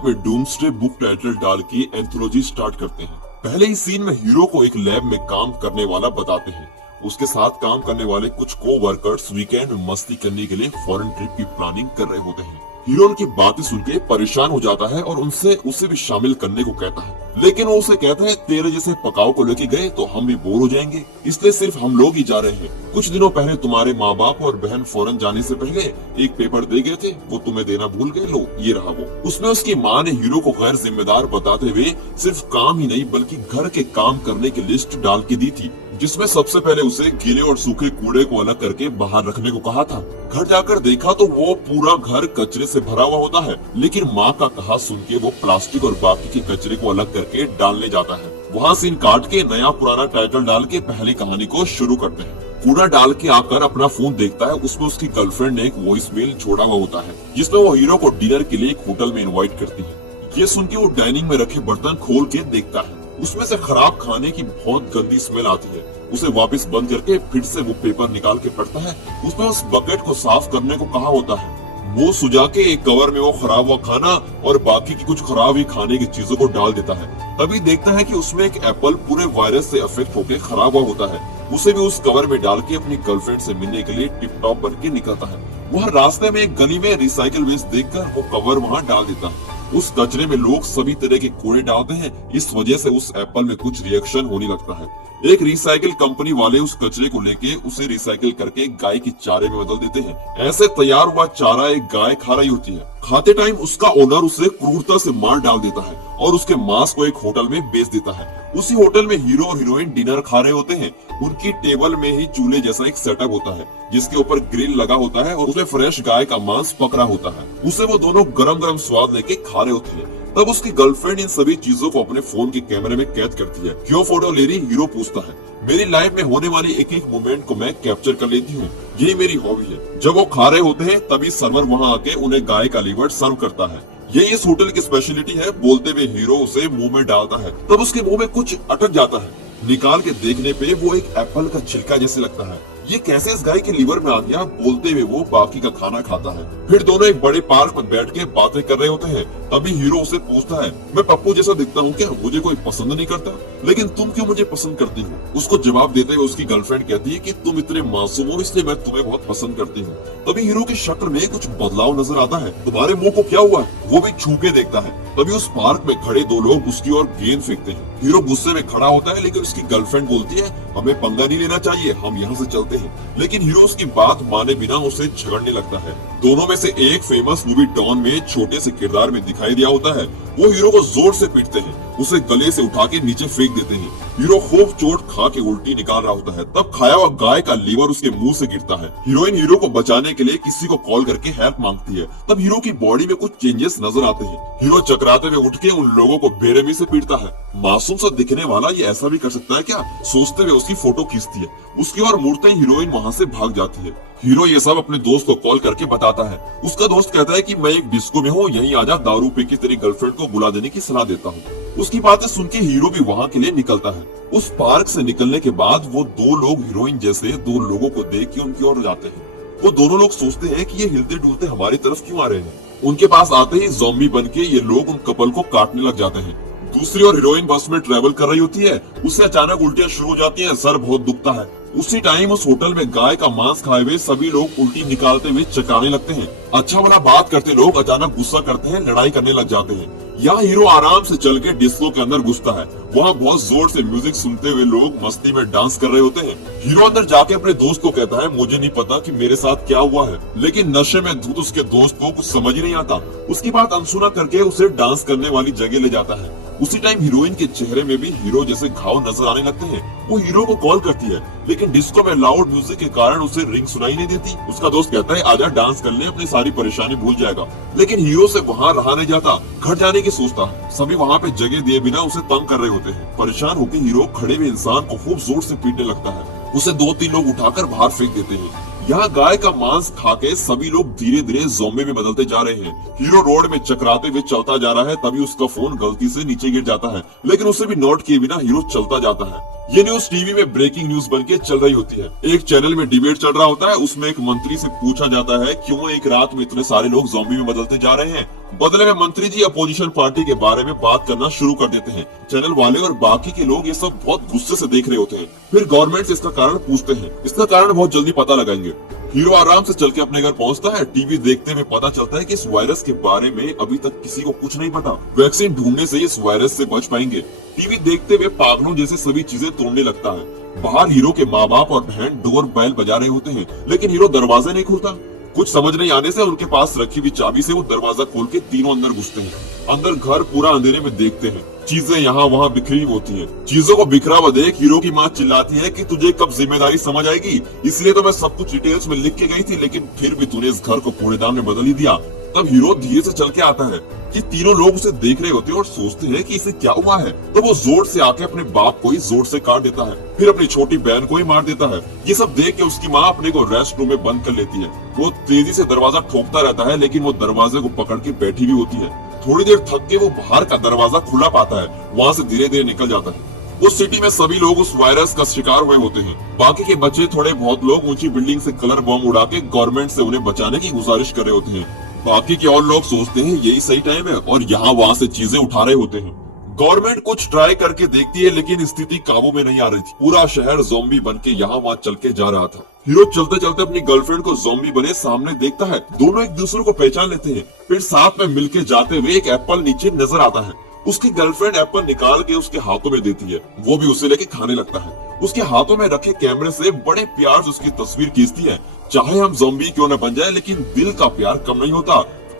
शुरुआत में doomsday book title डाल के एंथोलॉजी स्टार्ट करते हैं। पहले ही सीन में हीरो को एक लैब में काम करने वाला बताते हैं। उसके साथ काम करने वाले कुछ को वर्कर्स वीकेंड में मस्ती करने के लिए फॉरेन ट्रिप की प्लानिंग कर रहे होते हैं। हीरो उनकी बातें सुन के परेशान हो जाता है और उसे भी शामिल करने को कहता है, लेकिन वो उसे कहता है तेरे जैसे पकाओ को लेके गए तो हम भी बोर हो जाएंगे, इसलिए सिर्फ हम लोग ही जा रहे हैं। कुछ दिनों पहले तुम्हारे माँ बाप और बहन फॉरेन जाने से पहले एक पेपर दे गए थे, वो तुम्हें देना भूल गए, लो ये रहा वो। उसमें उसकी माँ ने हीरो को गैर जिम्मेदार बताते हुए सिर्फ काम ही नहीं बल्कि घर के काम करने की लिस्ट डाल के दी थी, जिसमें सबसे पहले उसे गीले और सूखे कूड़े को अलग करके बाहर रखने को कहा था। घर जाकर देखा तो वो पूरा घर कचरे से भरा हुआ होता है, लेकिन माँ का कहा सुन के वो प्लास्टिक और बाकी के कचरे को अलग करके डालने जाता है। वहाँ सीन काट के नया पुराना टाइटल डाल के पहली कहानी को शुरू करते हैं। कूड़ा डाल के आकर अपना फोन देखता है, उसमें उसकी गर्लफ्रेंड ने एक वॉइस मेल छोड़ा हुआ होता है जिसमें वो हीरो को डिनर के लिए एक होटल में इन्वाइट करती है। ये सुन के वो डाइनिंग में रखे बर्तन खोल के देखता है, उसमें से खराब खाने की बहुत गंदी स्मेल आती है। उसे वापस बंद करके फिर से वो पेपर निकाल के पढ़ता है, उसमें उस बकेट को साफ करने को कहा होता है। वो सुझा के एक कवर में वो खराब हुआ खाना और बाकी की कुछ खराब ही खाने की चीजों को डाल देता है। तभी देखता है कि उसमें एक एप्पल पूरे वायरस से अफेक्ट होकर खराब हुआ होता है। उसे भी उस कवर में डाल के अपनी गर्लफ्रेंड से मिलने के लिए टिप टॉप बन के निकलता है। वह रास्ते में एक गली में रिसाइकिल वेस्ट देखकर वो कवर वहाँ डाल देता है। उस कचरे में लोग सभी तरह के कूड़े डालते हैं, इस वजह से उस एप्पल में कुछ रिएक्शन होने लगता है। एक रिसाइकिल कंपनी वाले उस कचरे को लेके उसे रिसाइकिल करके गाय के चारे में बदल देते हैं। ऐसे तैयार हुआ चारा एक गाय खा रही होती है। खाते टाइम उसका ओनर उसे क्रूरता से मार डाल देता है और उसके मांस को एक होटल में बेच देता है। उसी होटल में हीरो और हीरोइन डिनर खा रहे होते हैं। उनकी टेबल में ही चूल्हे जैसा एक सेटअप होता है जिसके ऊपर ग्रिल लगा होता है और उसमें फ्रेश गाय का मांस पकड़ा होता है। उसे वो दोनों गरम गरम स्वाद लेके खा रहे होते हैं। तब उसकी गर्लफ्रेंड इन सभी चीजों को अपने फोन के कैमरे में कैद करती है। क्यों फोटो ले रही? हीरो पूछता है। मेरी लाइफ में होने वाली एक एक मोमेंट को मैं कैप्चर कर लेती हूँ, यही मेरी हॉबी है। जब वो खा रहे होते हैं तभी सर्वर वहाँ आके उन्हें गाय का लीवर सर्व करता है। ये इस होटल की स्पेशलिटी है, बोलते हुए हीरो उसे मुंह में डालता है। तब उसके मुंह में कुछ अटक जाता है। निकाल के देखने पे वो एक एप्पल का छिलका जैसे लगता है। ये कैसे इस गाय के लीवर में आ गया? बोलते हुए वो बाकी का खाना खाता है। फिर दोनों एक बड़े पार्क में बैठ के बातें कर रहे होते हैं। तभी हीरो उसे पूछता है, मैं पप्पू जैसा दिखता हूँ क्या? मुझे कोई पसंद नहीं करता, लेकिन तुम क्यों मुझे पसंद करती हो? उसको जवाब देते हुए उसकी गर्लफ्रेंड कहती है कि तुम इतने मासूम हो इसलिए मैं तुम्हें बहुत पसंद करती हूँ। तभी हीरो की शक्ल में कुछ बदलाव नजर आता है। तुम्हारे मुंह को क्या हुआ है? वो भी छू के देखता है। तभी उस पार्क में खड़े दो लोग उसकी ओर गेंद फेंकते हैं। हीरो गुस्से में खड़ा होता है, लेकिन उसकी गर्लफ्रेंड बोलती है हमें पंगा नहीं लेना चाहिए, हम यहाँ से चलते हैं। लेकिन हीरो उसकी बात माने बिना उसे झगड़ने लगता है। दोनों में से एक फेमस मूवी डॉन में छोटे से किरदार में दिखाई दिया होता है। वो हीरो को जोर से पीटते हैं, उसे गले से उठा के नीचे फेंक देते हैं। हीरो खूब चोट खा के उल्टी निकाल रहा होता है। तब खाया हुआ गाय का लीवर उसके मुंह से गिरता है। हीरोइन हीरो को बचाने के लिए किसी को कॉल करके हेल्प मांगती है। तब हीरो की बॉडी में कुछ चेंजेस नजर आते हैं। हीरो चकराते हुए उठ के उन लोगों को बेरहमी से पीटता है। मासूम सा दिखने वाला ये ऐसा भी कर सकता है क्या? सोचते हुए उसकी फोटो खींचती है। उसकी ओर मुड़ते ही हीरोइन वहाँ से भाग जाती है। हीरो ये सब अपने दोस्त को कॉल करके बताता है। उसका दोस्त कहता है कि मैं एक डिस्को में हूँ, यहीं आजा, दारू पी के तेरी गर्लफ्रेंड को बुला देने की सलाह देता हूँ। उसकी बातें सुन के हीरो भी वहाँ के लिए निकलता है। उस पार्क से निकलने के बाद वो दो लोग हीरोइन जैसे दो लोगों को देख के उनकी ओर जाते हैं। वो दोनों लोग सोचते हैं कि ये हिलते डुलते हमारी तरफ क्यों आ रहे हैं। उनके पास आते ही ज़ॉम्बी बन के ये लोग उन कपल को काटने लग जाते हैं। दूसरी ओर हीरोइन बस में ट्रेवल कर रही होती है। उससे अचानक उल्टियां शुरू हो जाती हैं, सर बहुत दुखता है। उसी टाइम उस होटल में गाय का मांस खाए हुए सभी लोग उल्टी निकालते हुए चकराने लगते हैं। अच्छा भला बात करते लोग अचानक गुस्सा करते हैं, लड़ाई करने लग जाते हैं। यहाँ हीरो आराम से चल के डिस्को के अंदर घुसता है। वहाँ बहुत जोर से म्यूजिक सुनते हुए लोग मस्ती में डांस कर रहे होते हैं। हीरो अंदर जाके अपने दोस्त को कहता है मुझे नहीं पता कि मेरे साथ क्या हुआ है, लेकिन नशे में धुत उसके दोस्त को कुछ समझ ही नहीं आता। उसकी बात अनसुना करके उसे डांस करने वाली जगह ले जाता है। उसी टाइम हीरोइन के चेहरे में भी हीरो जैसे घाव नजर आने लगते हैं। वो हीरो को कॉल करती है, लेकिन डिस्को में लाउड म्यूजिक के कारण उसे रिंग सुनाई नहीं देती। उसका दोस्त कहता है आजा डांस कर ले, अपनी सारी परेशानी भूल जाएगा। लेकिन हीरो से वहाँ रहा नहीं जाता, घर जाने की सोचता है। सभी वहाँ पे जगह दिए बिना उसे तंग कर रहे होते हैं। परेशान होकर हीरो खड़े हुए इंसान को खूब जोर से पीटने लगता है। उसे 2-3 लोग उठाकर बाहर फेंक देते हैं। यहाँ गाय का मांस खा के सभी लोग धीरे धीरे ज़ॉम्बी में बदलते जा रहे हैं। हीरो रोड में चकराते हुए चलता जा रहा है। तभी उसका फोन गलती से नीचे गिर जाता है, लेकिन उसे भी नोट किए बिना हीरो चलता जाता है। ये न्यूज टीवी में ब्रेकिंग न्यूज बन के चल रही होती है। एक चैनल में डिबेट चल रहा होता है, उसमें एक मंत्री से पूछा जाता है क्यों एक रात में इतने सारे लोग ज़ॉम्बी में बदलते जा रहे हैं। बदले में मंत्री जी अपोजिशन पार्टी के बारे में बात करना शुरू कर देते हैं। चैनल वाले और बाकी के लोग ये सब बहुत गुस्से से देख रहे होते हैं। फिर गवर्नमेंट से इसका कारण पूछते हैं। इसका कारण बहुत जल्दी पता लगाएंगे। हीरो आराम से चल के अपने घर पहुंचता है। टीवी देखते में पता चलता है कि इस वायरस के बारे में अभी तक किसी को कुछ नहीं पता। वैक्सीन ढूंढने से इस वायरस से बच पाएंगे। टीवी देखते हुए पागलों जैसे सभी चीजें तोड़ने लगता है। बाहर हीरो के माँ बाप और बहन डोर बेल बजा रहे होते हैं, लेकिन हीरो दरवाजा नहीं खोलता। कुछ समझ नहीं आने से उनके पास रखी हुई चाबी से वो दरवाजा खोल के तीनों अंदर घुसते हैं। अंदर घर पूरा अंधेरे में देखते हैं। चीजें यहाँ वहाँ बिखरी होती हैं। चीजों को बिखरा हुआ देख हीरो की माँ चिल्लाती है कि तुझे कब जिम्मेदारी समझ आएगी, इसलिए तो मैं सब कुछ डिटेल्स में लिख के गई थी, लेकिन फिर भी तूने इस घर को कूड़ेदान में बदल ही दिया। तब हीरो धीरे से चल के आता है कि तीनों लोग उसे देख रहे होते हैं और सोचते हैं कि इसे क्या हुआ है। तो वो जोर से आके अपने बाप को ही जोर से काट देता है, फिर अपनी छोटी बहन को ही मार देता है। ये सब देख के उसकी माँ अपने को रेस्ट रूम में बंद कर लेती है। वो तेजी से दरवाजा ठोकता रहता है, लेकिन वो दरवाजे को पकड़ के बैठी भी होती है। थोड़ी देर थक के वो बाहर का दरवाजा खुला पाता है, वहाँ से धीरे धीरे निकल जाता है। उस सिटी में सभी लोग उस वायरस का शिकार हुए होते हैं। बाकी के बच्चे थोड़े बहुत लोग ऊंची बिल्डिंग से कलर बम उड़ा के गवर्नमेंट से उन्हें बचाने की गुजारिश कर रहे होते हैं। बाकी के और लोग सोचते हैं यही सही टाइम है और यहाँ वहाँ से चीजें उठा रहे होते हैं। गवर्नमेंट कुछ ट्राई करके देखती है, लेकिन स्थिति काबू में नहीं आ रही थी। पूरा शहर ज़ॉम्बी बन के यहाँ वहाँ चल के जा रहा था। हीरो चलते चलते अपनी गर्लफ्रेंड को ज़ॉम्बी बने सामने देखता है। दोनों एक दूसरे को पहचान लेते हैं। फिर साथ में मिलके जाते हुए एक एप्पल नीचे नजर आता है। उसकी गर्लफ्रेंड एप्पल निकाल के उसके हाथों में देती है। वो भी उसे लेके खाने लगता है। उसके हाथों में रखे कैमरे से बड़े प्यार से उसकी तस्वीर खींचती है। चाहे हम ज़ॉम्बी क्यों न बन जाए, लेकिन दिल का प्यार कम नहीं होता।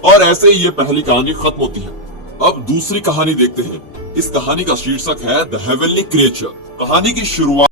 और ऐसे ही ये पहली कहानी खत्म होती है। अब दूसरी कहानी देखते हैं। इस कहानी का शीर्षक है द हेवनली क्रिएचर। कहानी की शुरुआत